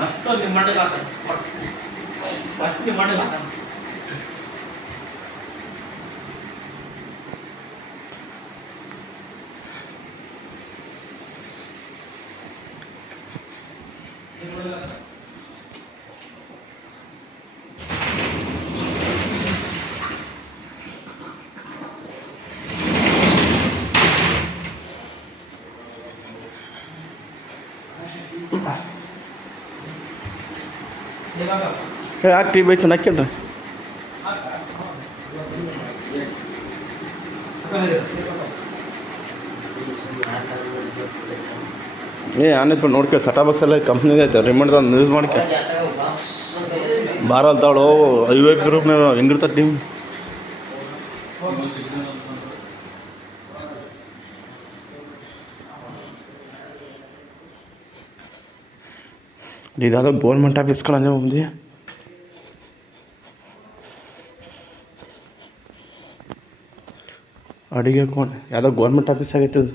मस्त लिंबाटे खातात मस्त लिंबाटे खातात ಟೀ ಬೇಕು ಹಾಕ್ಯಲ್ರಿ ಆನಿತ್ತು ನೋಡ್ಕೊ ಸಟಾ ಬಾಕ್ಸ್ ಎಲ್ಲ ಕಂಪ್ನಿದು ಐತೆ ರಿಮೋಟ್ ಒಂದು ಯೂಸ್ ಮಾಡ್ಕೆ ಬಾರ ಅಲ್ತಾವಳು ಐವೈ ಗ್ರೂಪ್ನಾಗ ಹೆಂಗಿರ್ತಾರೆ ಟೀಮ್ ಇದಾದ ಗೌರ್ಮೆಂಟ್ ಆಫೀಸ್ಗಳಂದ್ರೆ ఉంది ಅಡಿಗೆ ಕೋಣೆ ಯಾವುದೋ ಗೌರ್ಮೆಂಟ್ ಆಫೀಸ್ ಆಗೈತೆ ಅದು